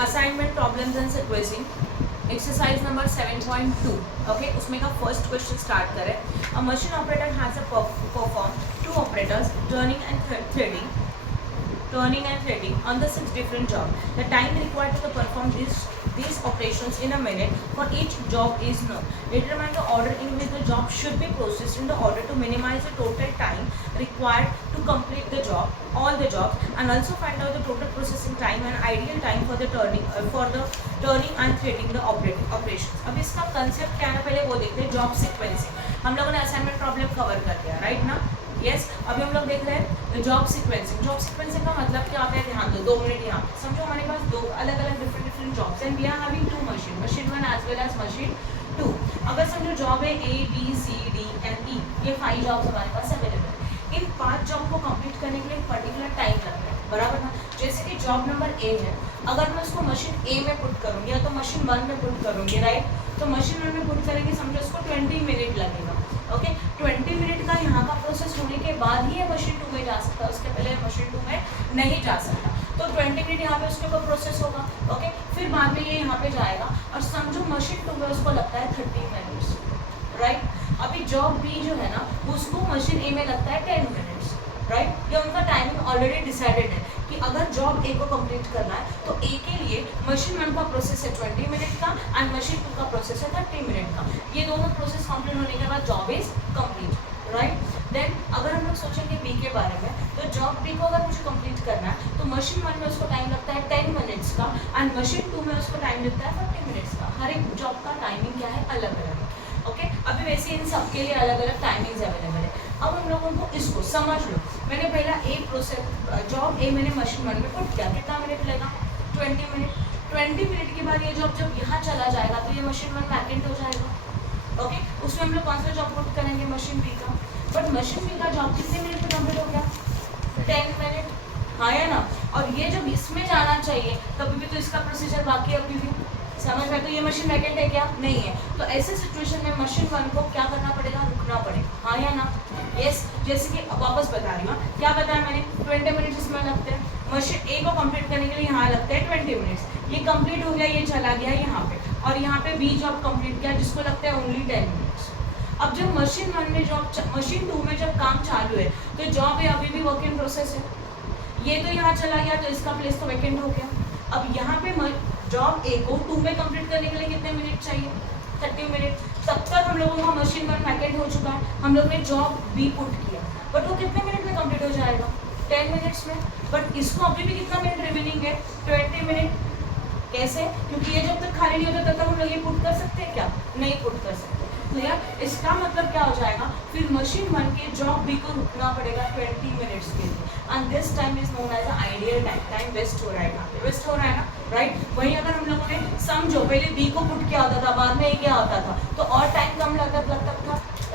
Assignment problems and sequencing exercise number 7.2 okay, उसमें का first question start करें. A machine operator has a perform two operators turning and threading on the 6 different jobs. The time required to perform these operations in a minute for each job is known. Determine the order in which the job should be processed in the order to minimize the total time required to complete the job, all the jobs, and also find out the total processing time and ideal time for the turning and threading the operations. अब इसका concept क्या है पहले वो देखते हैं. Job sequencing हम लोगों ने असाइनमेंट प्रॉब्लम कवर कर दिया, राइट ना. यस, अभी हम लोग देख रहे हैं जॉब सीक्वेंसिंग. जॉब सीक्वेंसिंग का मतलब क्या होता है, ध्यान दो 2 मिनट. यहाँ समझो हमारे पास दो अलग अलग different jobs and we are having two machine 1 as well as machine 2. अगर समझो जॉब है A B C D and E, ये 5 जॉब्स हमारे पास अवेलेबल है. इन 5 जॉब को कंप्लीट करने के लिए एक पर्टिकुलर टाइम लगता है, बराबर ना. जैसे कि जॉब नंबर A है, अगर मैं उसको मशीन A में पुट करूँगी या तो मशीन 1 में पुट करूँगी, राइट. तो मशीन 1 में पुट करेंगे, समझो इसको 20 मिनट लगेगा. ओके, 20 मिनट का यहाँ का प्रोसेस होने के बाद ही ये मशीन 2 में जा सकता है, उसके पहले मशीन 2 में नहीं जा सकता. तो 20 मिनट यहाँ पे उसके ऊपर प्रोसेस होगा. ओके, फिर बाद में ये यहाँ पे जाएगा और समझो मशीन 2 में उसको लगता है 30 मिनट्स, राइट. अभी जॉब बी जो है ना, उसको मशीन ए में लगता है 10 मिनट्स, राइट. ये उनका टाइमिंग ऑलरेडी डिसाइडेड है कि अगर जॉब ए को कंप्लीट करना है तो ए के लिए मशीन 1 का प्रोसेस है 20 मिनट का एंड मशीन 2 का प्रोसेस है 30 मिनट का. ये दोनों प्रोसेस कंप्लीट होने के बाद job is complete, right. Then अगर हम लोग सोचेंगे बी के बारे में, तो जॉब बी को अगर मुझे कंप्लीट करना है तो मशीन 1 में उसको टाइम लगता है 10 मिनट्स का एंड मशीन 2 में उसको टाइम लगता है 40 मिनट्स का. हर एक जॉब का टाइमिंग क्या है, अलग अलग है. ओके, अभी वैसे इन सब के लिए अलग अलग टाइमिंग्स अवेलेबल है. अब हम लोगों को इसको समझ लो. मैंने पहला ए प्रोसेस जॉब ए मैंने मशीन 1 में पुट किया, कितना मिनट लेगा, 20 मिनट. 20 मिनट के बाद ये जॉब जब यहाँ चला जाएगा तो ये मशीन 1 वैकेंट हो जाएगा. ओके, उसमें हम लोग कौन सा जॉब पुट करेंगे, मशीन बी का. बट मशीन बी का जॉब कितने मिनट में कंप्लीट हो गया, 10 मिनट. हाँ या ना. और ये जब इसमें जाना चाहिए तभी भी तो इसका प्रोसीजर बाकी अभी भी समझ में. तो ये मशीन वैकेंट है क्या, नहीं है. तो ऐसे सिचुएशन में मशीन 1 को क्या करना पड़ेगा, रुकना पड़ेगा. हाँ या ना. यस, जैसे कि वापस बता रही हूँ, क्या बताया मैंने, 20 मिनट इसमें लगते हैं. मशीन ए को कंप्लीट करने के लिए यहाँ लगते हैं 20 मिनट्स. ये कंप्लीट हो गया, ये चला गया यहाँ पे, और यहाँ पे बी जॉब कंप्लीट किया जिसको लगता है ओनली 10 मिनट्स. अब जब मशीन 1 में मशीन 2 में जब काम चालू है तो जॉब है अभी भी वर्क इन प्रोसेस है. ये तो यहाँ चला गया तो इसका प्लेस तो वैकेंट हो गया. अब यहाँ पे जॉब ए को 2 में कंप्लीट करने के लिए कितने मिनट चाहिए, 30 मिनट. तब तक हम लोगों का मशीन 1 वैकेंट हो चुका है. हम लोग ने जॉब बी पुट किया, बट वो कितने मिनट में कंप्लीट हो जाएगा, 10 मिनट्स में. बट इसको अभी भी कितना मिनट रिमेनिंग है, 20 मिनट. कैसे, क्योंकि ये जब तक खाली नहीं होता तब तक हम लोग ये पुट कर सकते हैं क्या, नहीं पुट कर सकते. क्लियर. इसका मतलब क्या हो जाएगा, फिर मशीन 1 के जॉब बी को रुकना पड़ेगा 20 मिनट्स के लिए and this time is known as ideal time. Time waste हो रहा है, यहाँ पे वेस्ट हो रहा है ना, राइट. वहीं अगर हम लोगों ने समझो पहले बी को पुट किया होता था, बाद में ए क्या होता था, तो और टाइम कम लगता था,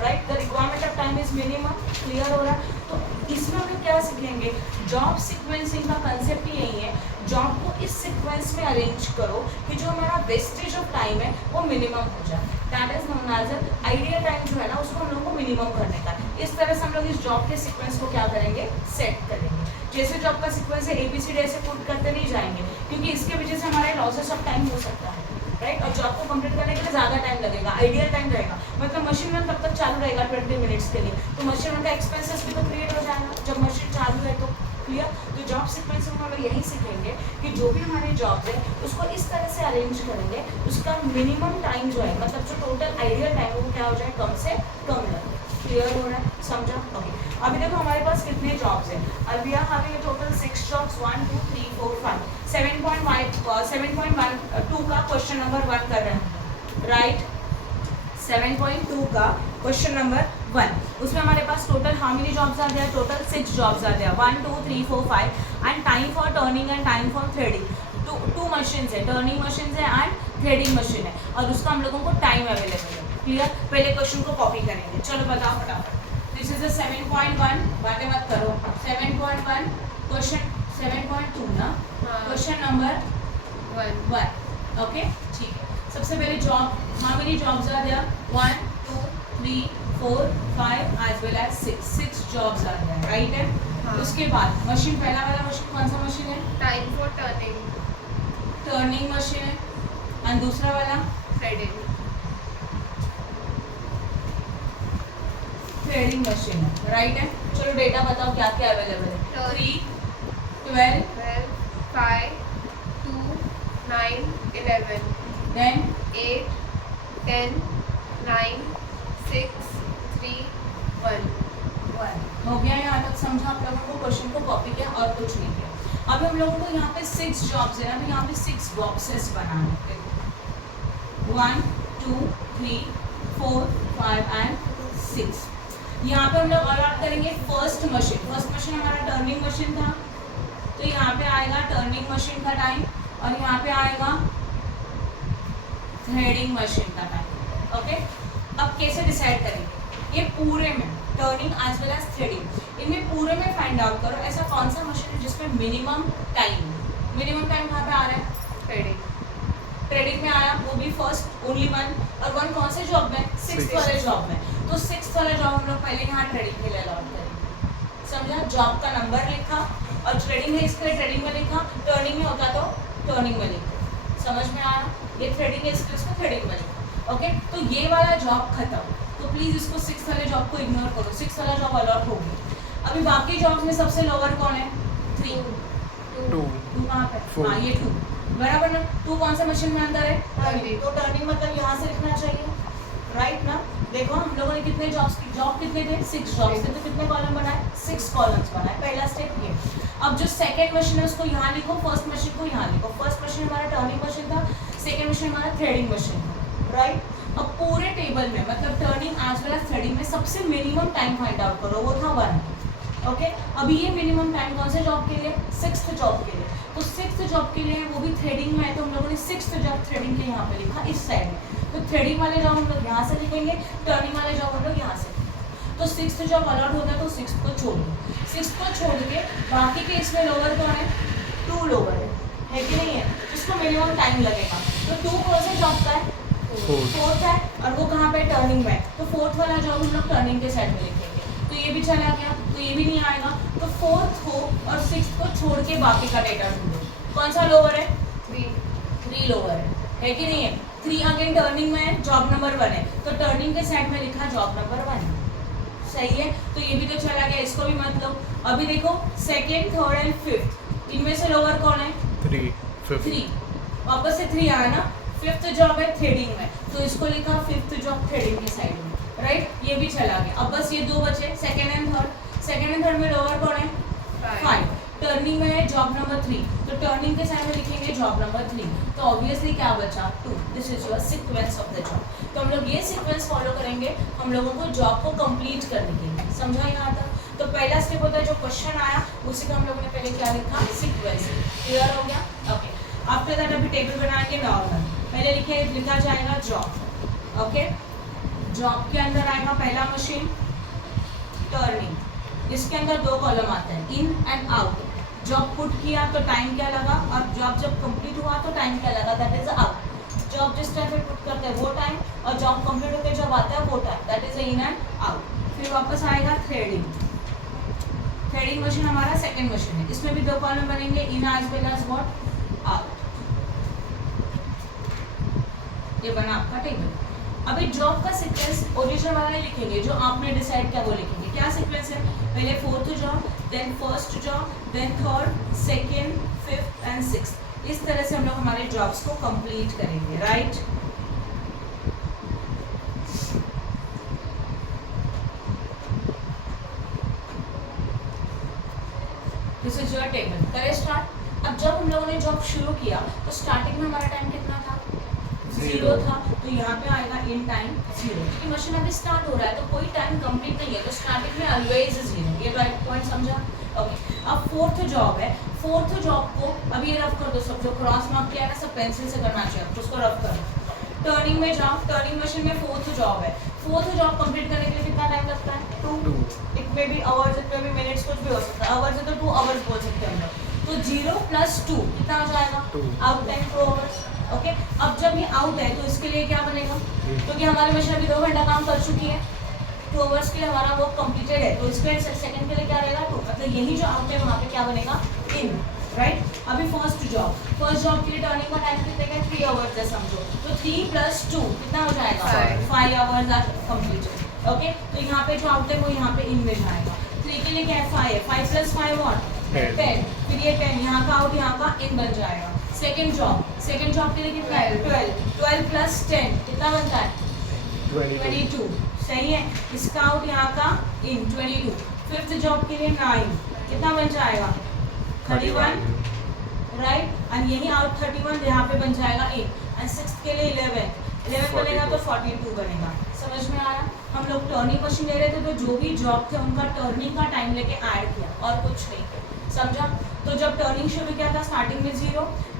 right. The requirement of time is minimum. Clear हो रहा है. तो इसमें हम लोग क्या सीखेंगे, जॉब सीक्वेंसिंग का कंसेप्ट ही यही है. जॉब को इस सीक्वेंस में अरेंज करो कि जो हमारा वेस्टेज ऑफ टाइम है वो मिनिमम हो जाए. That is known as ideal time जो है ना, उसको हम लोग को मिनिमम करने का. इस तरह से हम लोग इस जॉब के सीक्वेंस को क्या करेंगे, सेट करेंगे. जैसे जॉब का सीक्वेंस है ABCD ऐसे पुट करते नहीं जाएंगे, क्योंकि इसके वजह से हमारे लॉसेस ऑफ टाइम हो सकता है, राइट. और जॉब को कंप्लीट करने के लिए ज़्यादा टाइम लगेगा, आइडियल टाइम रहेगा. मतलब मशीन 1 तब तक चालू रहेगा 20 मिनट्स के लिए, तो मशीन 1 का एक्सपेंसेस भी तो क्रिएट हो जाएगा जब मशीन चालू है तो. क्लियर. तो जॉब सीक्वेंस में हम लोग यही सीखेंगे कि जो भी हमारे जॉब्स है उसको इस तरह से अरेंज करेंगे, उसका मिनिमम टाइम जो है, मतलब जो टोटल आइडियल टाइम है वो क्या हो जाए, कम से कम लगे. क्लियर हो रहा है, समझा. ओके, अभी देखो हमारे पास कितने जॉब्स हैं. अभी हम हैविंग टोटल 6 जॉब्स, 1 2 3 4 5. 7.12 का क्वेश्चन नंबर 1 कर रहे हैं, राइट. 7.2 का क्वेश्चन नंबर 1, उसमें हमारे पास टोटल हाउ मेनी जॉब्स आ गया, टोटल 6 जॉब्स आ गया, 1 2 3 4 5 and time for turning and time for threading. Two machine है, टर्निंग मशीन है एंड थ्रेडिंग मशीन है, और उसका हम लोगों को टाइम अवेलेबल है. क्लियर. पहले क्वेश्चन को कॉपी करेंगे, चलो बताओ फटाफट. दिस इज द 7.1, बातें मत करो. 7.1 क्वेश्चन 7.2 ना, क्वेश्चन नंबर 1. ओके, ठीक है. सबसे पहले job, how many jobs are there, 1 2 3 4 5 as well as 6 jobs are there, right है. उसके बाद मशीन, पहला वाला मशीन कौन सा मशीन है, time for turning. Turning turning machine है एंड दूसरा वाला थ्रेडिंग मशीन है, राइट है। चलो डेटा बताओ क्या क्या अवेलेबल है। 3, 12, 5, 2, 9, 11, देन 8, 10, 9, 6, 3, 1. हो गया यहाँ तक, समझा आप लोगों को? क्वेश्चन को कॉपी किया और कुछ नहीं किया। अब हम लोगों को यहाँ पे 6 जॉब्स है ना, तो यहाँ पे 6 बॉक्सेस बनाने हैं। 1, 2, 3, 4, 5 एंड 6। यहाँ पे हम लोग अलॉट करेंगे फर्स्ट मशीन हमारा टर्निंग मशीन था, तो यहाँ पे आएगा टर्निंग मशीन का टाइम और यहाँ पे आएगा थ्रेडिंग मशीन का टाइम। ओके, अब कैसे डिसाइड करेंगे? ये पूरे में turning as well as threading, इनमें पूरे में फाइंड आउट करो ऐसा कौन सा मशीन है जिसमें मिनिमम टाइम कहाँ पे आ रहा है? ट्रेडिंग में आया, वो भी फर्स्ट ओनली 1, और 1 कौन से जॉब में? 6th वाले जॉब में। तो 6th वाला जॉब हम लोग पहले यहाँ ट्रेडिंग के लिए अलॉट करेंगे, समझा? जॉब का नंबर लिखा और ट्रेडिंग है इसके लिए ट्रेडिंग में लिखा, टर्निंग में होता तो टर्निंग में लिखा। समझ में आया? ये थ्रेडिंग है इसके लिए इसको थ्रेडिंग में लिखा। ओके, तो ये वाला जॉब खत्म, तो प्लीज इसको 6th वाले जॉब को इग्नोर करो, 6th वाला जॉब अलॉट हो गया। अभी बाकी जॉब्स में सबसे लोअर कौन है? 3, 2 कहाँ पे? हाँ ये 2 बराबर ना। 2 कौन सा मशीन में अंदर है? टर्निंग। तो टर्निंग मतलब यहाँ से लिखना चाहिए, राइट ना। देखो हम लोगों ने कितने जॉब कितने थे? 6 जॉब्स थे, तो कितने कॉलम बनाए? 6 कॉलम्स बनाए। पहला स्टेप ये। अब जो सेकेंड मशीन है उसको यहाँ लिखो, फर्स्ट मशीन को यहाँ लिखो। फर्स्ट मशीन हमारा टर्निंग मशीन था, सेकेंड मशीन हमारा थ्रेडिंग मशीन था, राइट। अब पूरे टेबल में मतलब turning as well as threading में सबसे मिनिमम टाइम फाइंड आउट करो, वो था 1। ओके, अभी ये मिनिमम टाइम कौन से जॉब के लिए? 6th जॉब के लिए। तो 6th जॉब के लिए वो भी थ्रेडिंग में है, तो हम लोगों ने 6th जॉब थ्रेडिंग के यहाँ पे लिखा इस साइड में। तो थ्रेडिंग वाले जॉब हम लोग यहाँ से लिखेंगे, टर्निंग वाले जॉब हम लोग यहाँ से। तो 6th जॉब अलॉट होता है, तो 6th को छोड़ दो। 6th को छोड़ के बाकी के इसमें लोअर कौन है? 2 लोअर है कि नहीं है? इसको मिनिमम टाइम लगेगा। तो 2 कौन से जॉब का है? 4th है, और वो कहाँ पे? टर्निंग में। तो 4th वाला जॉब हम लोग टर्निंग के साइड में लिखेंगे, तो ये भी चला गया, तो ये भी नहीं आएगा। तो 4th को और 6th को छोड़ के बाकी का डेटा ढूंढो। कौन सा लोअर है? 3 लोअर है कि नहीं है? 3 अगेन टर्निंग में है, जॉब नंबर 1 है, तो टर्निंग के साइड में लिखा जॉब नंबर 1। सही है, तो ये भी तो चला गया, इसको भी मत लो। अभी देखो 2nd, 3rd एंड 5th, इनमें से लोअर कौन है? 3 वापस से 3 आया ना। 5th जॉब है थ्रेडिंग में, तो इसको लिखा 5th जॉब थ्रेडिंग के साइड में, राइट। ये भी चला गया। अब बस ये 2 बचे, 2nd and 3rd। 2nd and 3rd में लोअर कौन है? 5। टर्निंग में है जॉब नंबर 3, तो टर्निंग के साइड में लिखेंगे जॉब नंबर 3। तो ऑब्वियसली क्या बचा? 2। This is your sequence of the job. तो हम लोग ये सीक्वेंस फॉलो करेंगे हम लोगों को जॉब को कंप्लीट करने के लिए। समझा यहाँ तक? तो पहला स्टेप होता है जो क्वेश्चन आया उसी का हम लोगों ने पहले क्या लिखा? सीक्वेंस। क्लियर हो गया? ओके, आफ्टर दैट अभी टेबल बनाएंगे नॉर्मल। पहले लिखा जाएगा जॉब। ओके, जॉब के अंदर आएगा पहला मशीन टर्निंग, इसके अंदर 2 कॉलम आते हैं, इन एंड आउट। जॉब पुट किया तो टाइम क्या लगा, और जॉब जब कंप्लीट हुआ तो टाइम क्या लगा, दैट इज आउट। जॉब जिस टाइम पे पुट करते हैं वो टाइम, और जॉब कंप्लीट होकर जब आता है वो time, that is in and out. फिर वापस आएगा थ्रेडिंग। थ्रेडिंग मशीन हमारा सेकेंड मशीन है, इसमें भी 2 कॉलम बनेंगे, in as well as what? Out. ये बना आपका टेबल। अभी जॉब का सीक्वेंस ओरिजिनल वाला लिखेंगे, जो आपने डिसाइड किया वो लिखेंगे। क्या सीक्वेंस है? पहले 4th job, then 1st job, then 3rd, 2nd, 5th and 6th। इस तरह से हम लोग हमारे जॉब्स को कंप्लीट करेंगे, right. This is your table. करें स्टार्ट। अब जब हम लोगों ने जॉब शुरू किया तो स्टार्टिंग में हमारा टाइम कितना था? 0 था, तो यहाँ पे आएगा इन टाइम 0, क्योंकि मशीन अभी स्टार्ट हो रहा है तो कोई टाइम कंप्लीट नहीं है, तो स्टार्टिंग में ऑलवेज 0। ये राइट पॉइंट समझा? ओके, अब 4th जॉब है। 4th जॉब को अभी ये रफ कर दो, सब जो क्रॉस मार्क किया है ना सब पेंसिल से करना चाहिए, तो उसको रफ कर दो। टर्निंग में जाओ, टर्निंग मशीन में 4th जॉब है। 4th जॉब कंप्लीट करने के लिए कितना टाइम लगता है? 2। इट में भी आवर्स, इट में भी मिनट्स, कुछ भी हो सकता है। आवर्स है तो 2 आवर्स बोल सकते हैं हम लोग। तो 0 + 2 कितना हो जाएगा? Out time 2 hours. ओके, अब जब ये आउट है तो इसके लिए क्या बनेगा? क्योंकि हमारी मशीन अभी 2 घंटा काम कर चुकी है, 2 आवर्स के लिए हमारा वर्क कंप्लीटेड है, तो इसके सेकंड के लिए क्या रहेगा? 2। मतलब यही जो आउट है वहाँ पे क्या बनेगा? इन। राइट। अभी फर्स्ट जॉब के लिए टर्निंग का टाइम कितने का 3 आवर्स है समझो, तो 3 + 2 कितना हो जाएगा 5 आवर्स आर कंप्लीटेड। ओके, तो यहाँ पे जो आउट है वो यहाँ पे इन में जाएगा। 3 के लिए क्या है 5 है, 5 + 5 व्हाट 10, फिर ये 10 यहाँ का आउट यहाँ का इन बन जाएगा। सेकंड जॉब के लिए कितना है 12 + 10 कितना बनता है 22, सही है। इसका आउट यहाँ का इन 22। फिफ्थ जॉब के लिए 9 कितना बन जाएगा 31, राइट, और यही आउट 31 यहाँ पे बन जाएगा इन। एंड सिक्स्थ के लिए 11 बनेगा तो 42 बनेगा। समझ में आया। हम लोग टर्निंग मशीन ले रहे थे, तो जो भी जॉब थे उनका टर्निंग का टाइम लेके ऐड किया और कुछ नहीं, समझा। तो जब टर्निंग शुरू किया था स्टार्टिंग में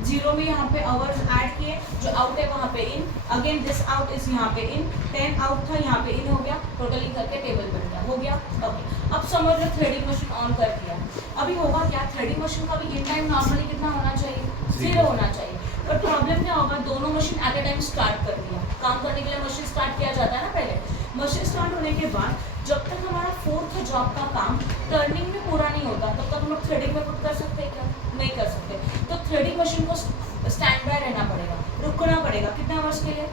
0 में यहाँ पे आवर्स ऐड किए, जो आउट है वहाँ पे इन, अगेन दिस आउट इज यहाँ पे इन, 10 आउट था यहाँ पे इन हो गया, टोटली करके टेबल बन गया, हो गया। ओके, अब समझ लो थ्रेडिंग मशीन ऑन कर दिया। अभी होगा क्या, थ्रेडिंग मशीन का भी इन टाइम नॉर्मली कितना होना चाहिए 0 होना चाहिए। पर प्रॉब्लम क्या होगा, दोनों मशीन एट ए टाइम स्टार्ट कर दिया। काम करने के लिए मशीन स्टार्ट किया जाता है ना पहले। मशीन स्टार्ट होने के बाद जब तक हमारा फोर्थ जॉब का काम टर्निंग में पूरा नहीं होता, तब तक हम लोग थ्रेडिंग में पुट कर सकते हैं क्या, नहीं कर सकते। तो थ्रेडिंग मशीन को स्टैंड बाय रहना पड़ेगा, रुकना पड़ेगा, कितने आवर्स के लिए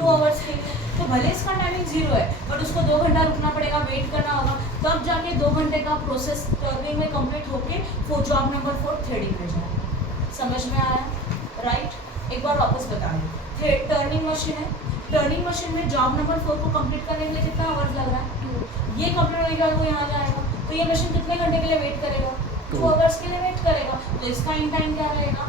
2 आवर्स के लिए। तो भले इसका टाइमिंग 0 है, बट उसको 2 घंटा रुकना पड़ेगा, वेट करना होगा, तब जाके 2 घंटे का प्रोसेस टर्निंग में कंप्लीट होके वो जॉब नंबर 4 थ्रेडिंग में जाए। समझ में आया, राइट। एक बार वापस बता दें, टर्निंग मशीन है, टर्निंग मशीन में जॉब नंबर 4 को कंप्लीट करने के लिए कितना आवर्स लग रहा है 2। ये कंप्लीट होने के बाद वो यहाँ जाएगा, तो ये मशीन कितने घंटे के लिए वेट करेगा 2 आवर्स के लिए वेट करेगा। तो इसका इन टाइम क्या रहेगा,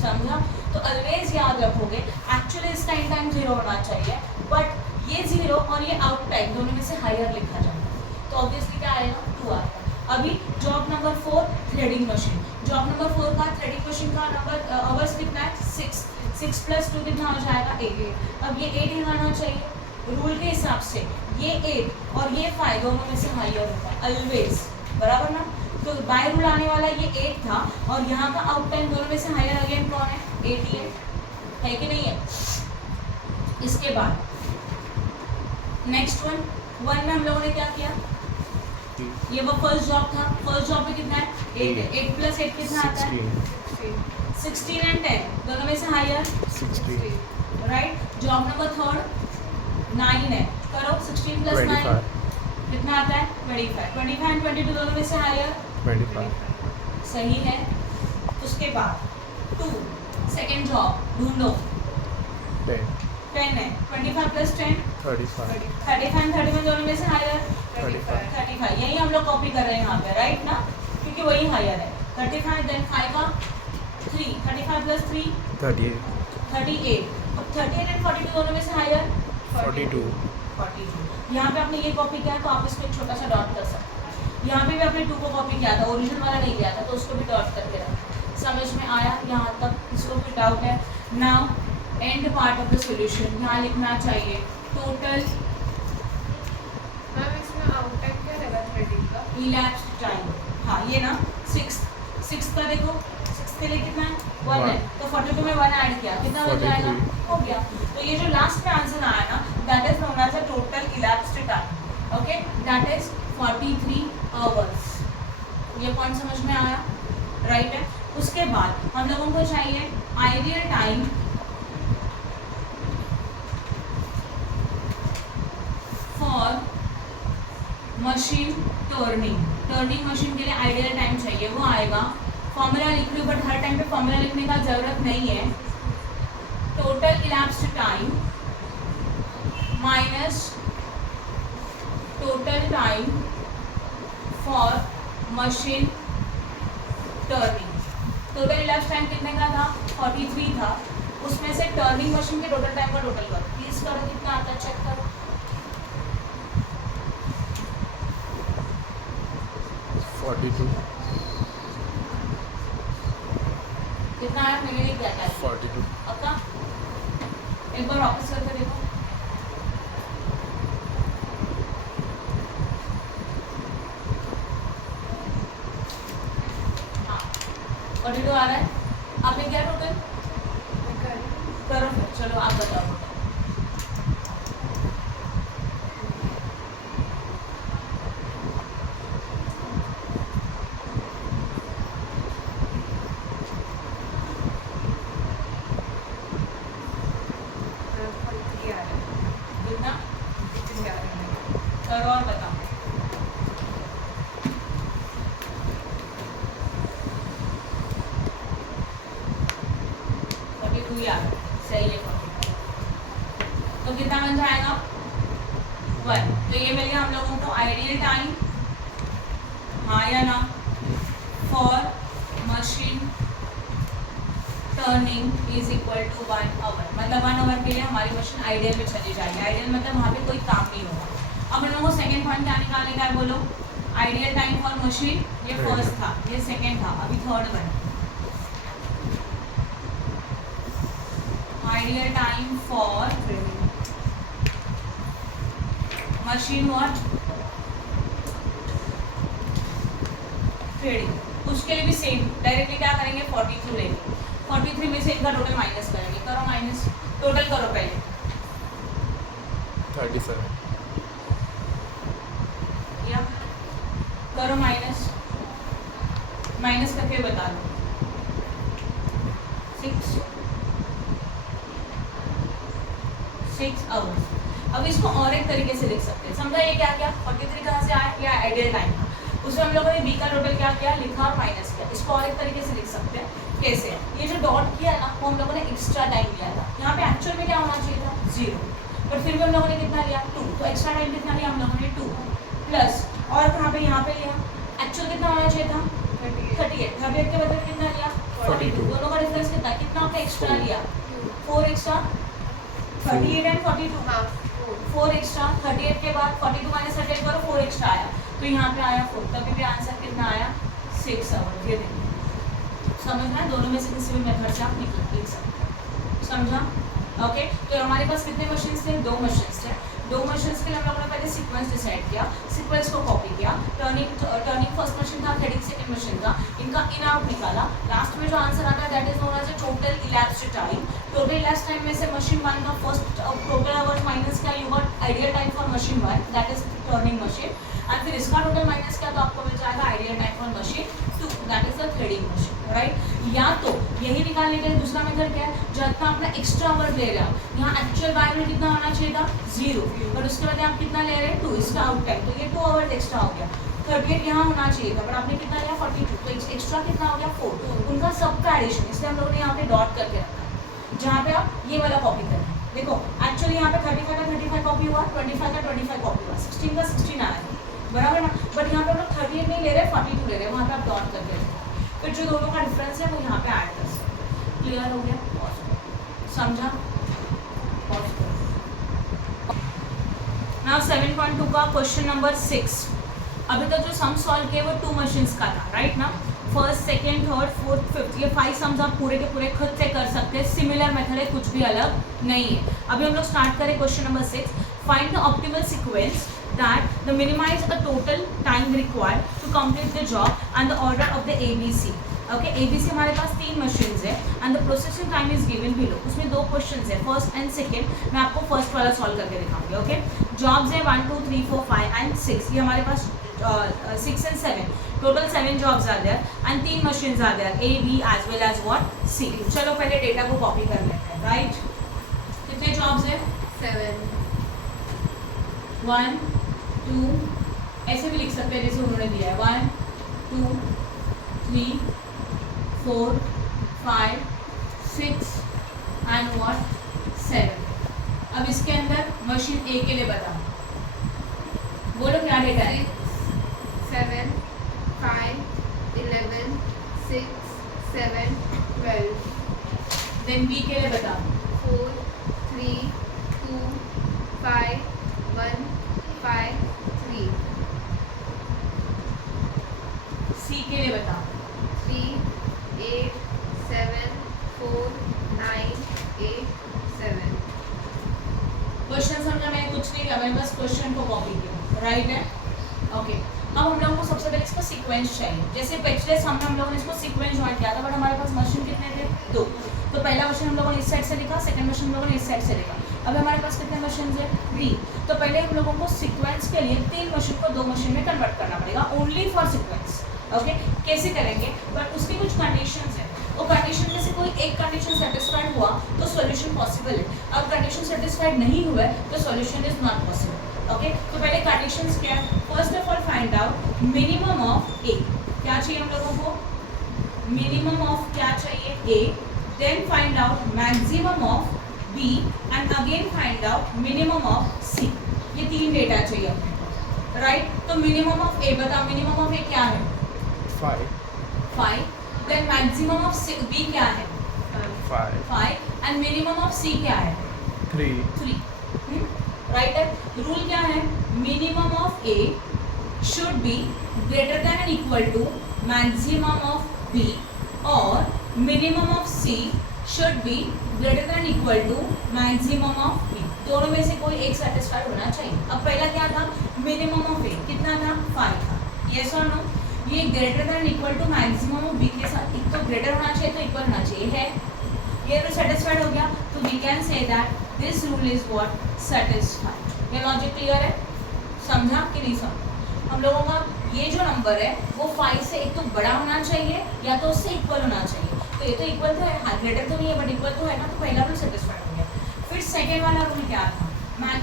समझा। तो ऑलवेज याद रखोगे, एक्चुअली इसका इन टाइम 0 होना चाहिए, बट ये 0 और ये आउट टाइम दोनों में से हायर लिखा जाता है, तो ऑब्वियसली क्या आएगा 2 आएगा। अभी job number 4 threading machine, job number 4 का थ्रेडिंग मशीन का नंबर आवर्स कितना है 6 + 2 कितना हो जाएगा 8। अब ये 8 ही आना चाहिए रूल के हिसाब से, ये 8 और ये 5 दोनों में से हायर होता है ऑलवेज, बराबर ना। तो बाय रूल आने वाला ये 8 था, और यहाँ का आउट टाइम दोनों में से हायर अगेन कौन है 8 ही है कि नहीं है। इसके बाद नेक्स्ट वन में हम लोगों ने क्या किया, ये वो फर्स्ट जॉब था, फर्स्ट जॉब में कितना है 8 + 8 कितना आता है 16 एंड 10 दोनों में से हायर 16, राइट। जॉब नंबर 3 9 है, करो 16 + 9 कितना आता है 25 एंड 22 दोनों में से हायर 25, सही है। उसके बाद 2 सेकंड जॉब ढूंढो 10 है, 25 + 10 35, 35 एंड 31 दोनों में से हायर 35, यही हम लोग कॉपी कर रहे हैं यहाँ पे, राइट ना, क्योंकि वही हायर है। 35 देन 5 का 3, 35 + 3 38, 38। अब 38 एंड 42 दोनों में से हायर 42, 42। यहाँ पे आपने ये कॉपी किया तो आप इसको एक छोटा सा डॉट कर सकते हैं। यहाँ पे भी आपने 2 को कॉपी किया था, ओरिजिनल वाला नहीं लिया था, तो उसको भी डॉट करके रखें। समझ में आया यहाँ तक, इसको भी डाउट है। Now and part of the solution, यहाँ लिखना चाहिए टोटल मैम इसमें आउट टाइम क्या रहेगा थ्रेडिंग का, elapsed टाइम। हाँ ये ना 6 का देखो, 6 के लिए कितना है 1 है, तो 42 में 1 ऐड किया कितना बन जाएगा 43, हो गया। तो ये जो लास्ट में आंसर आया ना, that is known as a total elapsed time, okay, that is 43 hours. ये पॉइंट समझ में आया, राइट है। उसके बाद हम लोगों को चाहिए ideal time for machine turning machine के लिए आइडियल टाइम चाहिए, वो आएगा, फॉर्मूला लिख रही हूँ बट हर टाइम पे फॉर्मूला लिखने का जरूरत नहीं है। Total elapsed time minus total time for machine turning. Total elapsed time कितने का था 43 था, उसमें से टर्निंग मशीन के टोटल टाइम का टोटल करो, प्लीज करो कितना आता है चेक करो। 42, कितना आया मैंने नहीं किया था 42, आपका, एक बार वापस करके देखो। हाँ 42 आ रहा है, आपने क्या टोटल करो फिर, चलो आप बताओ टोटल। भी आ रहा है, सही है 40। तो कितना बन जाएगा 1। तो ये मिल गया हम लोगों को आइडियल टाइम, हाँ या ना, for machine turning is equal to 1 hour. मतलब 1 आवर के लिए हमारी मशीन आइडियल में चली जाएगी। आइडियल मतलब वहाँ पे कोई काम नहीं होगा। अब हम लोगों को सेकेंड पॉइंट क्या निकालने का है, बोलो। आइडियल टाइम फॉर मशीन, ये फर्स्ट था, ये सेकेंड था, अभी थर्ड बन। Ideal time for machine what, threading. उसके लिए भी सेम डायरेक्टली क्या करेंगे, 42 लेंगे। 43 में से इनका टोटल माइनस करेंगे। करो माइनस, टोटल करो पहले। 37 या करो माइनस, माइनस करके बता दो। 6 आवर्स। अब इसको और एक तरीके से लिख सकते हैं। समझा ये क्या क्या 43 कहाँ से आया, या आइडियल टाइम था, उसमें हम लोगों ने बी का टोटल क्या किया, लिखा और माइनस किया। इसको और एक तरीके से लिख सकते हैं। कैसे, ये जो डॉट किया ना, वो हम लोगों ने एक्स्ट्रा टाइम लिया था। यहाँ पे एक्चुअल में क्या होना चाहिए था 0, बट फिर भी हम लोगों ने कितना लिया 2। तो एक्स्ट्रा टाइम कितना लिया हम लोगों ने 2 प्लस, और कहाँ पे यहाँ पे लिया एक्चुअल कितना होना चाहिए था 38। 38 के बदले में कितना लिया 42। दोनों का डिफरेंस कितना, कितना आपने एक्स्ट्रा लिया 4 एक्स्ट्रा, 38 एंड 42। हाँ 4 एक्स्ट्रा, 38 के बाद 42 माइनस 38 करो, 4 एक्स्ट्रा आया, तो यहाँ पे आया 4। तभी भी आंसर कितना आया 6 आवर। ये देखिए, समझ में, दोनों में से किसी भी मेथड से आप लिख सकते हैं। समझा, ओके। तो हमारे पास कितने मशीन्स थे, 2 मशीन्स थे। 2 मशीन्स के लिए हम लोगों ने पहले सीक्वेंस डिसाइड किया, सीक्वेंस को कॉपी किया। टर्निंग फर्स्ट मशीन था, थ्रेडिंग सेकंड मशीन था, इनका इन आउट निकाला। लास्ट में जो आंसर आता है that is known as a total elapsed time. Total elapsed time में से मशीन 1 का फर्स्ट टोटल आवर्स माइनस किया, you got ideal time for machine 1 that is turning machine, and फिर इसका टोटल माइनस किया तो आपको मिल जाएगा ideal time for machine 2 that is the threading machine, right. या तो यही निकालने के लिए दूसरा मेथड क्या है, जितना अपना एक्स्ट्रा आवर ले रहे हो, यहाँ एक्चुअल बाय में कितना होना चाहिए था 0, बट उसके बाद आप कितना ले रहे हैं 2, इसका आउट टाइम, तो ये 2 आवर्स एक्स्ट्रा हो गया। 38 यहाँ होना चाहिए था, बट आपने कितना लिया 42, तो एक्स्ट्रा कितना हो गया 4। उनका सबका एडिशन, इसलिए हम लोगों ने यहाँ पे डॉट करके रखा है, जहाँ पे आप ये वाला कॉपी करें। देखो एक्चुअली यहाँ पे 35 का 35 कॉपी हुआ, 25 का 25 कॉपी हुआ, 16 का 16 आया, बराबर ना। बट यहाँ पे हम लोग 38 नहीं ले रहे, 42 ले रहे हैं, वहाँ पे आप डॉट करके रखें। फिर जो दोनों का डिफरेंस है वो यहाँ पे ऐड कर सकते हैं। क्लियर हो गया, समझा। नाउ 7.2 का क्वेश्चन नंबर 6। अभी तक जो सम सॉल्व किए वो 2 मशीन्स का था, राइट ना। First, second, third, fourth, fifth, ये 5 सम्स आप पूरे के पूरे खुद से कर सकते हैं। सिमिलर मेथड है, कुछ भी अलग नहीं है। अभी हम लोग स्टार्ट करें question number 6। Find the optimal sequence that the minimize the total time required to complete the job and the order of the ABC. Okay, ABC हमारे पास 3 मशीन्स है and the processing time is given below. उसमें 2 questions है, first and second. मैं आपको first वाला solve करके दिखाऊंगी। Okay, jobs है 1 2 3 4 5 एंड 6। ये हमारे पास 6 and 7, total 7 jobs are there and 3 machines are there, A B as well as what C। चलो पहले डेटा को कॉपी कर लेते हैं, राइट। कितने जॉब्स है 7 1 2, ऐसे भी लिख सकते हैं जैसे उन्होंने दिया है, 1 2 3 4 5 6 एंड व्हाट 7। अब इसके अंदर मशीन ए के लिए बताओ, बोलो क्या डेटा है। 7 5 11 6 7 12। देन बी के लिए बताओ, 4 3 2 5 1 5 3। सी के लिए बताओ, 3 8 7 4 9 8 7। क्वेश्चन समझा, मैंने कुछ नहीं किया, मैंने बस क्वेश्चन को कॉपी किया, राइट है। ओके, अब हम लोगों को सबसे पहले इसका सीक्वेंस चाहिए। जैसे पिछले सम में हम लोगों ने इसको सीक्वेंस ज्वाइन किया था, बट हमारे पास मशीन कितने थे 2। तो पहला मशीन हम लोगों ने इस साइड से लिखा, सेकंड मशीन हम लोगों ने इस साइड से लिखा। अब हमारे पास कितने मशीन है 3। तो पहले हम लोगों को सीक्वेंस के लिए 3 मशीन को 2 मशीन में कन्वर्ट करना पड़ेगा, ओनली फॉर सीक्वेंस। ओके, कैसे करेंगे, बट उसकी कुछ कंडीशंस है। वो कंडीशन में से कोई एक कंडीशन सेटिस्फाइड हुआ तो सॉल्यूशन पॉसिबल है, अब कंडीशन सेटिस्फाइड नहीं हुआ तो solution is not possible. Okay, तो पहले कंडीशंस क्या है, first of all find out minimum of A. क्या चाहिए हम लोगों को, मिनिमम ऑफ क्या चाहिए A, then find out maximum of B and again find out minimum of C. ये तीन डेटा चाहिए अपने को, राइट? तो मिनिमम ऑफ ए बताओ, मिनिमम ऑफ ए क्या है? 5. 5. देन मैक्सिमम ऑफ बी क्या है? 5. 5 एंड मिनिमम ऑफ सी क्या है? 3. 3. राइट है? रूल क्या है? Minimum of A should be greater than and equal to maximum of B और minimum of C should be greater than equal to maximum of B. दोनों में से कोई एक सेटिस्फाइड होना चाहिए. अब पहला क्या था? मिनिमम ऑफ ए कितना था? 5 था. यस और नो? ये greater than equal to maximum of B के साथ एक तो ग्रेटर होना चाहिए तो इक्वल होना चाहिए है. ये तो सेटिस्फाइड हो गया, तो we can say that this rule is what? Satisfied. ये लॉजिक क्लियर है? समझा कि नहीं समझा? हम लोगों का ये जो नंबर है वो 5 से एक तो बड़ा होना चाहिए या तो उससे इक्वल होना चाहिए. तो ये तो इक्वल तो है, हाँ ग्रेटर तो नहीं है बट इक्वल तो है ना, तो पहला रूल सेटिस्फाइड हो गया. फिर सेकेंड वाला रूल क्या था?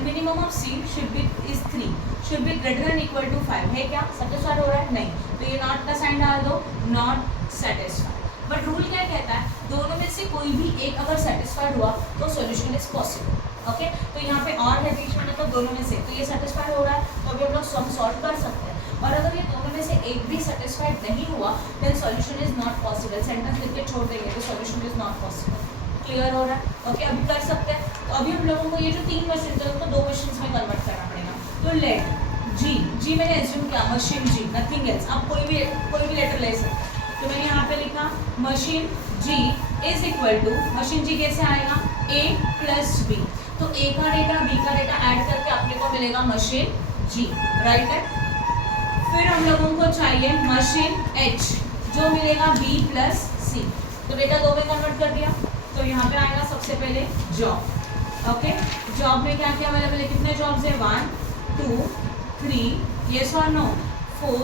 Minimum of C should be is 3 should be greater than equal to 5 है क्या? सेटिस्फाइड हो रहा है? नहीं. तो ये नॉट का साइन डाल दो, नॉट सेटिस्फाइड. बट रूल क्या कहता है? दोनों में से कोई भी एक अगर सेटिस्फाइड हुआ तो सॉल्यूशन इज पॉसिबल. ओके, तो यहाँ पे और है बीच में, मतलब दोनों में से, तो ये सेटिस्फाइड हो रहा है तो अभी हम लोग सम सॉल्व कर सकते हैं. और अगर ये दोनों में से एक भी सेटिस्फाइड नहीं हुआ then solution is not possible. Sentence लिख के छोड़ देंगे तो solution is not possible. Clear हो रहा है? ओके, अभी कर सकते हैं. तो अभी हम लोगों को ये जो 3 मशीन थे उनको 2 मशीन्स में कन्वर्ट करना पड़ेगा. तो लेट जी मैंने एज्यूम किया मशीन जी, नथिंग एल्स. आप कोई भी लेटर ले सकते हैं. तो मैंने यहाँ पे लिखा machine G is equal to, machine G कैसे आएगा? A plus B. तो ए का डेटा बी का डेटा ऐड करके अपने को मिलेगा मशीन जी. राइट है? फिर हम लोगों को चाहिए मशीन एच जो मिलेगा बी प्लस सी. तो डेटा 2 में कन्वर्ट कर दिया. तो यहाँ पे आएगा सबसे पहले जॉब. ओके, जॉब में क्या क्या अवेलेबल है? कितने जॉब्स है? 1 2 3 यस और no 4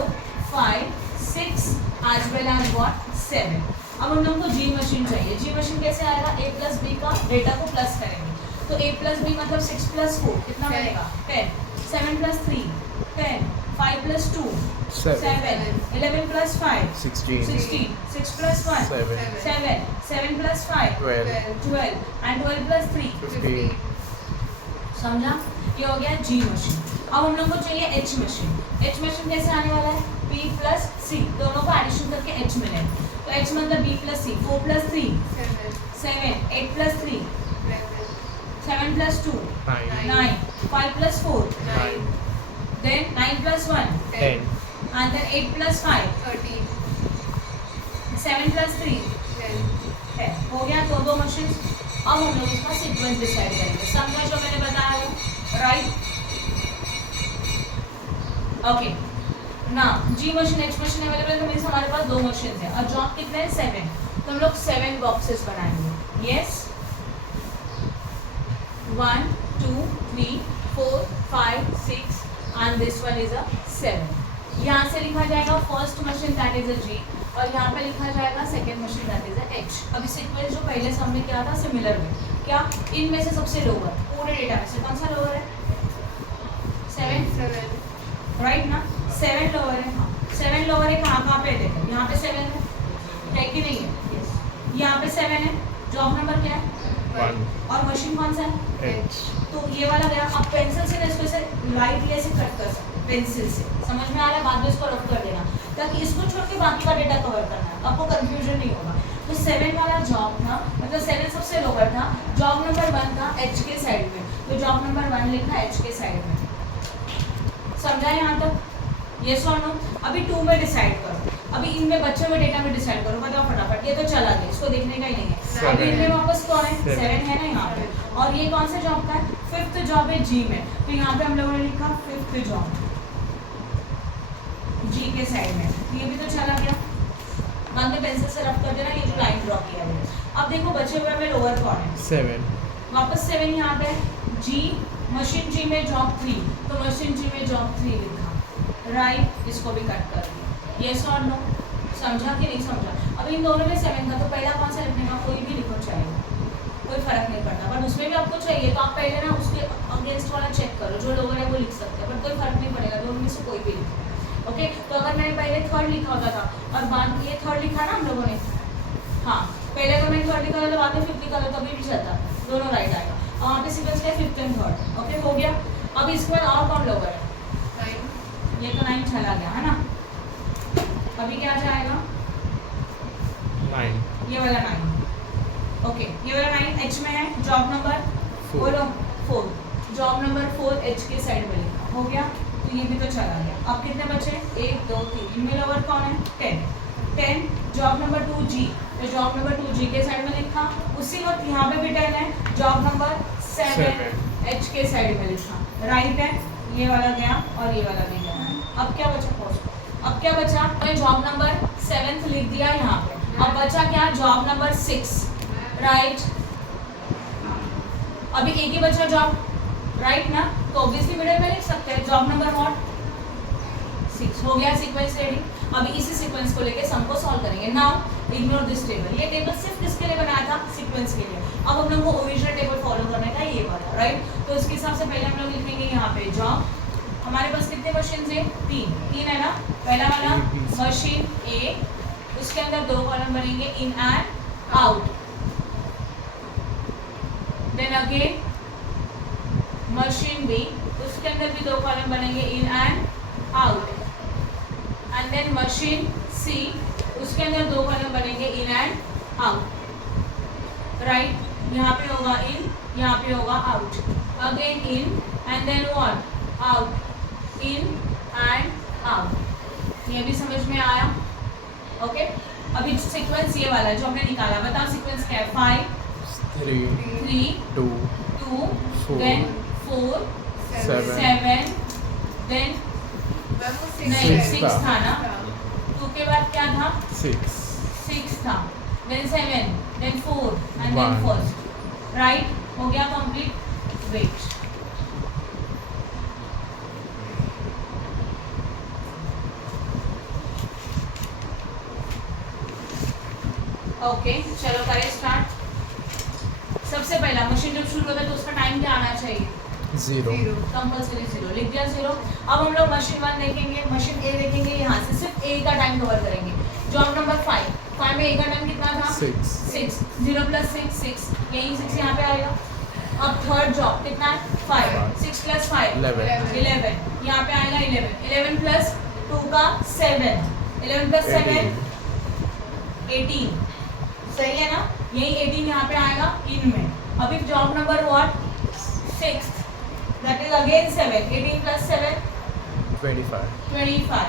5 6 as well as what 7. अब हम लोगों को जी मशीन चाहिए. जी मशीन कैसे आएगा? ए प्लस बी का डेटा को प्लस करेंगे. तो ए प्लस बी मतलब 6 प्लस 4 कितना बनेगा? 10. 7 plus 3 10. 5 plus 2 7. 11 plus 5 16. 6 plus 1 7. 7 plus 5 12 and 12 plus 3 15. समझा? ये हो गया जी मशीन. अब हम लोग को चाहिए एच मशीन. एच मशीन कैसे आने वाला है? बी प्लस सी, दोनों को एडिशन करके एच मिले. तो एच मतलब B plus C. 4 plus 3 7. 8 plus 3 7 plus 2 9. 5 plus 4 9. then 9 plus 1 10. and then 8 plus 5 13 7 plus 3 10. हो गया दो मशीन. अब हम लोग इसका सीक्वेंस डिसाइड करेंगे. समझा जो मैंने बताया वो? राइट? ओके ना जी मशीन एच मशीन अवेलेबल, तो मीन्स हमारे पास 2 मशीन है और जॉब कितने हैं? 7. तो हम लोग 7 बॉक्सेस बनाएंगे. Yes 1 2 3 4 5 6 and this one is a 7. यहाँ से लिखा जाएगा first machine that is a G और यहाँ पे लिखा जाएगा second machine that is a H. अभी सीक्वेंस जो पहले से हमने किया था सिमिलर में, क्या इनमें से सबसे लोअर पूरे डेटा में से कौन सा लोअर है? 7 राइट ना? 7 लोअर है. हाँ 7 लोअर है. कहाँ पे देखो यहाँ पे 7 है कि नहीं है? यस, यहाँ पे 7 है. जॉब नंबर क्या है? 1. और मशीन कौन सा है? H. तो ये वाला गया. अब पेंसिल से ना इसको ऐसे लाइटली ऐसे कट कर सकते पेंसिल से. समझ में आ रहा है? बाद में इसको रफ कर देना ताकि इसको छोड़ के बाकी का डेटा कवर करना है, आपको कंफ्यूजन नहीं होगा. तो 7 वाला जॉब था, मतलब 7 सबसे लोअर था. जॉब नंबर 1 था एच के साइड में, तो जॉब नंबर 1 लिखा एच के साइड में. समझा यहाँ तक? यस और नो? अभी 2 में डिसाइड करो. अभी इनमें बच्चे हुए डेटा में डिसाइड करो. बताओ फटाफट. ये तो चला गया, इसको देखने का ही नहीं है. अभी इनमें वापस कौन है? 7 है ना यहाँ पे. और ये कौन सा जॉब का है? 5th जॉब है जी में. तो यहाँ पे हम लोगों ने लिखा 5th जॉब जी के साइड में. ये भी तो चला गया. बाद में पेंसिल से रफ कर देना ये जो लाइन ड्रॉ किया है. अब देखो बचे हुए में लोअर कौन है? 7. वापस 7 यहाँ पे. जी मशीन जी में जॉब 3, तो मशीन जी में जॉब 3 लिखा. राइट, इसको भी कट कर दिया. यस और नो? समझा कि नहीं समझा? अब इन दोनों में 7 था तो पहला कौन सा लिखने का? कोई भी लिखो चाहिए, कोई फर्क नहीं पड़ता. बट उसमें भी आपको चाहिए तो आप पहले ना उसके अगेंस्ट वाला चेक करो. जो लोअर है वो लिख सकते हैं बट कोई फर्क नहीं पड़ेगा. दोनों में से कोई भी लिखो. ओके, तो अगर मैंने पहले 3rd लिखा होता था और बाद में ये 3rd लिखा ना हम लोगों ने, हाँ पहले अगर मैंने थर्ड निकाला तो बाद में फिफ्थ निकाला तो अभी भी चलता, दोनों राइट आएगा। और वहाँ पे सीक्वेंस क्या है, फिफ्थ एंड थर्ड। ओके, हो गया। अब इसके बाद और कौन लोग है, 9 ये तो 9 चला गया है ना। अभी क्या जाएगा, 9 ये वाला 9। ओके, ये वाला 9 एच में है, जॉब नंबर 4 बोलो 4, जॉब नंबर 4 एच के साइड में लिखा, हो गया। तो ये भी तो चला गया। अब कितने बचे, 1 2 3, इनमें लोअर कौन है, 10। जॉब नंबर 2 जी, तो जॉब नंबर 2 जी के साइड में लिखा। उसी वक्त यहाँ पे भी 10 है, जॉब नंबर 7 एच के साइड में लिखा, राइट है। ये वाला गया और ये वाला भी गया। अब क्या बचा, पोस्ट। अब क्या बचा, मैं जॉब नंबर 7 लिख दिया यहाँ पे। अब बचा क्या, जॉब नंबर 6, राइट। अभी एक ही बचा जॉब, राइट ना, तो ऑब्वियसली मिडिल में लिख सकते हैं जॉब नंबर व्हाट 6। हो गया सीक्वेंस रेडी। अभी इसी सीक्वेंस को लेके सम को सॉल्व करेंगे। नाउ इग्नोर दिस टेबल, ये टेबल सिर्फ किसके लिए बनाया था, सीक्वेंस के लिए। अब हम लोग को ओरिजिनल टेबल फॉलो करने का ये वाला, राइट। तो इसके हिसाब से पहले हम लोग लिखेंगे यहाँ पे जॉब। हमारे पास कितने मशीन है, 3 है ना। पहला वाला मशीन ए, उसके अंदर 2 कॉलम बनेंगे, in and out. Then again machine B, उसके अंदर भी 2 कॉलम बनेंगे, in and out. And then machine C, उसके अंदर 2 कॉलम बनेंगे, इन एंड आउट, राइट। यहाँ पे होगा इन, यहाँ पे होगा out. Again in and then what, out, in and out. ये भी समझ में आया, ओके। अभी सीक्वेंस ये वाला है जो हमने निकाला, बताओ सीक्वेंस क्या है, 5 3 2 2 4 देन 4 7 7 देन नहीं 6 था ना, 2 के बाद क्या था, 6 था, then 7 then 4 and then One. First, right. हो गया कंप्लीट। वेट, ओके चलो करें स्टार्ट। सबसे पहला मशीन जब शुरू होता है तो उसका टाइम क्या आना चाहिए, 0 कंपल्सरी 0, लिख दिया 0। अब हम लोग मशीन 1 देखेंगे, मशीन ए देखेंगे, यहाँ से सिर्फ ए का टाइम कवर करेंगे। जॉब नंबर 5 में ए का टाइम कितना था, 6 0 + 6 6, यही 6 यहाँ पे आएगा। अब थर्ड जॉब कितना है, 5 6 + 5 11, यहाँ पे आएगा 11 + 2 का 7, 11 + 7 18, सही है ना। यही 18 यहाँ पे आएगा इन में। अभी job number what 6, that is again 7, 18 + 7 25,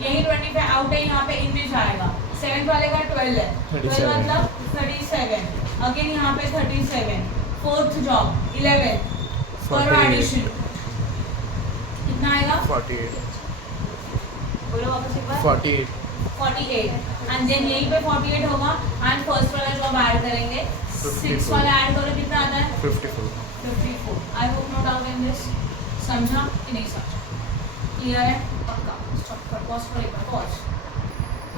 यही 25 आउट है, यहाँ पे इन में जाएगा। 7 वाले का 12 है, 12 मतलब 37, अगेन यहाँ पे 37। फोर्थ जॉब 11 फॉर एडिशन कितना आएगा, 48 बोलो वापस एक बार, 48 एंड देन यहीं पे 48 होगा एंड फर्स्ट वाला जॉब ऐड करेंगे, 6 वाला ऐड करो कितना आता है, 54। I hope no doubt in this, समझा कि नहीं समझा, क्लियर है पक्का। स्टॉप कर, पॉज कर, एक बार पॉज।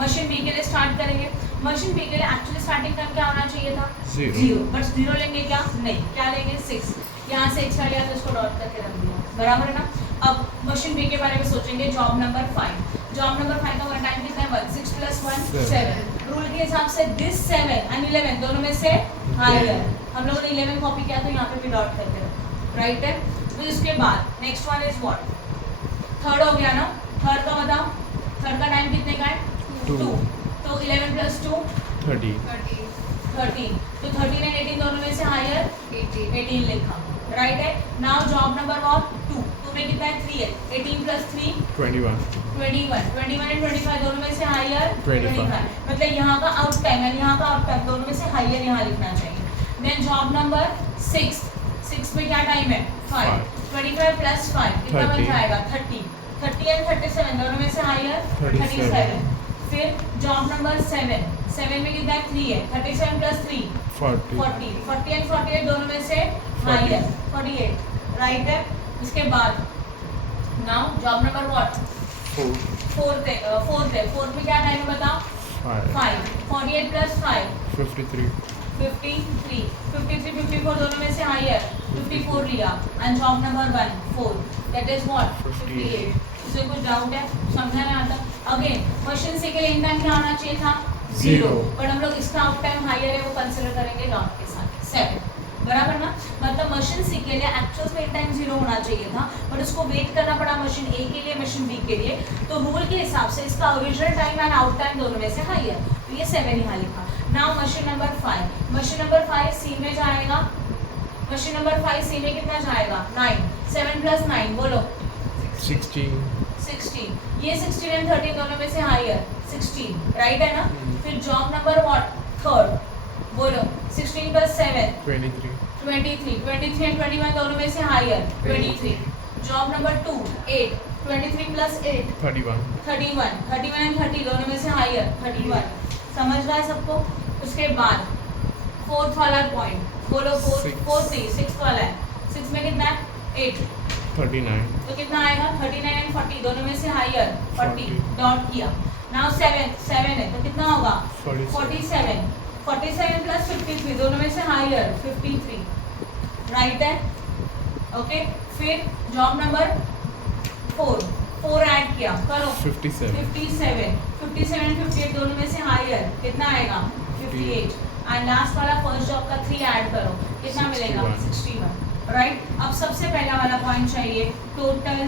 मशीन बी के लिए स्टार्ट करेंगे। मशीन बी के लिए एक्चुअली स्टार्टिंग टाइम क्या होना चाहिए था, 0, बट 0 लेंगे क्या, नहीं, क्या लेंगे 6, यहाँ से एक्स्ट्रा लिया तो इसको डॉट करके रख दिया, बराबर है ना। अब मशीन बी के बारे में सोचेंगे, जॉब नंबर 5, जॉब नंबर 5 का टाइम कितना है, 1 6 + 1 7। रूल के हिसाब से दिस 7 एंड 11 दोनों में से हायर, हम लोगों ने 11 कॉपी किया तो यहाँ पे भी डॉट करके रखा, राइट है। तो इसके बाद next one is what, third हो गया ना। थर्ड का बताओ, थर्ड का टाइम कितने का है, 2, तो 11 + 2 13 13, तो 13 एंड 18 दोनों में से हायर 18 लिखा, राइट है। नाउ जॉब नंबर व्हाट 2 में कितना है, 3 है, 18 + 3 21 एंड 25 दोनों में से हायर 25, मतलब यहाँ का आउट टाइम है, यहाँ का आउट टाइम दोनों में से हायर यहाँ लिखना चाहिए। देन जॉब नंबर 6 में क्या टाइम है, 5, 25 + 5 कितना बन जाएगा, 30 एंड 37 दोनों में से हायर 37। फिर जॉब नंबर 7 में कितना है, 3 है, 37 + 3 40 एंड 48 दोनों में से हायर 48, राइट है। इसके बाद now job number what 4th में क्या टाइम है बताओ, 5 48 + 5 53 54 दोनों में से हायर 54 लिया and job number 1 4 that is what 58। इसमें कुछ डाउट है, समझा नहीं आता। अगेन क्वेश्चन सी के लिए इन टाइम क्या आना चाहिए था, जीरो, 0. बट हम लोग इसका आउट टाइम हायर है वो कंसिडर करेंगे डॉट के साथ 7, बराबर ना। मतलब मशीन सी के लिए एक्चुअल में टाइम 0 होना चाहिए था, बट उसको वेट करना पड़ा मशीन ए के लिए, मशीन बी के लिए। तो रूल के हिसाब से इसका original time and out time दोनों में से हायर, तो ये 7 यहाँ लिखा। Now machine number 5, machine number 5 सी में जाएगा, मशीन नंबर 5 सी में कितना जाएगा 9, 7 प्लस 9 बोलो 16. 16, ये 16 एंड 13 दोनों में से हायर 16, राइट है ना। फिर जॉब नंबर व्हाट थर्ड बोलो 16 प्लस 7 23. 23, 23 एंड 21 दोनों में से higher 23। Job number 2 8, 23 plus 8 31. 31, 31 and 30 दोनों में से हायर 31। समझ रहा है सबको। उसके बाद फोर्थ वाला पॉइंट बोलो, फोर्थ नहीं सिक्स्थ वाला है, 6 में कितना है 8, 39. तो कितना आएगा 39 एंड 40 दोनों में से हायर 40, 40 डॉट किया। नाउ 7 है तो कितना होगा 47. 47 प्लस 53 दोनों में से हायर 53, राइट है। ओके, फिर जॉब नंबर 4 ऐड किया करो 57. 57 58 दोनों में से हायर कितना आएगा 58, एंड लास्ट वाला फर्स्ट जॉब का 3 ऐड करो कितना मिलेगा 61, राइट। अब सबसे पहला वाला पॉइंट चाहिए, total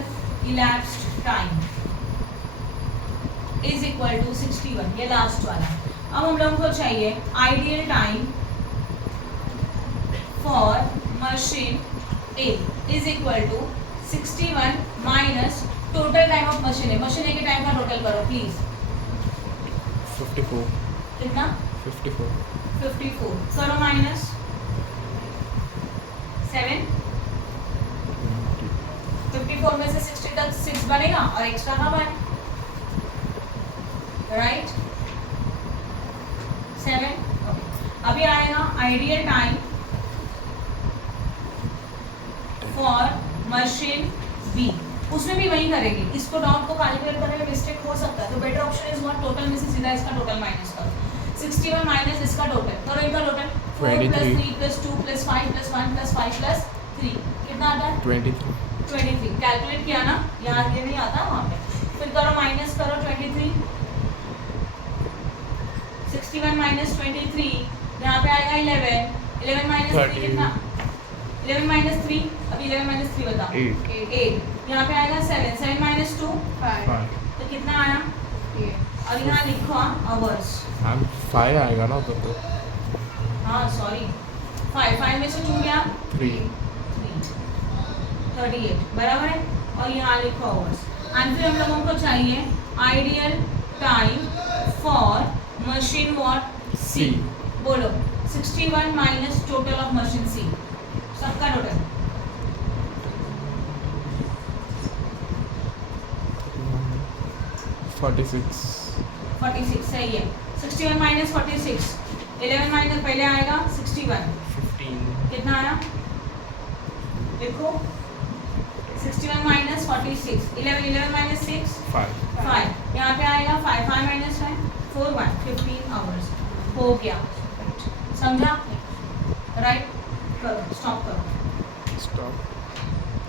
elapsed time is equal to 61, ये लास्ट वाला। अब हम लोगों को चाहिए ideal time for machine A is equal to 61 minus total time of machine A. Machine A के टाइम का टोटल करो प्लीज, 54. कितना 54. 54 करो माइनस 7, 54 में से 60 तक 6 बनेगा और एक्स्ट्रा का 1, राइट 7। अभी आएगा ideal time for machine B, उसमें भी वही करेंगे, इसको डॉट को कैलकुलेट करने में मिस्टेक हो सकता है, तो better option is what total में से सीधा इसका टोटल माइनस करो, 61 माइनस इसका टोटल करो, इनका total 4 plus 3 plus 2 plus 5 plus 1 plus 5 plus 3 कितना आता है 23. 23, कैलकुलेट किया ना, यहाँ ये नहीं आता वहाँ पे। फिर करो माइनस करो 23, 61 माइनस 23 यहाँ पे आएगा 11, 11 माइनस 3 कितना 11 माइनस 3, अभी 11 माइनस 3 बताओ 8, यहाँ पे आएगा 7, 7 माइनस 2 5 तो कितना आया, और यहाँ लिखो आवर्स, मैम 5 आएगा ना तो हाँ सॉरी 5 में से 2 गया 3. 38 बराबर है, और यहाँ लिखो आवर्स। एंड फिर हम लोगों को चाहिए ideal time for machine what C, बोलो 61 minus total of machine C, सबका टोटल 46 सही है। 61 माइनस 46, 11 माइनस पहले आएगा 61 15. कितना आया देखो 61 माइनस 46, 11 माइनस 6 5, यहाँ पे आएगा 5 माइनस 5 4 1 15 आवर्स हो गया, समझा, राइट। करो स्टॉप करो। Stop.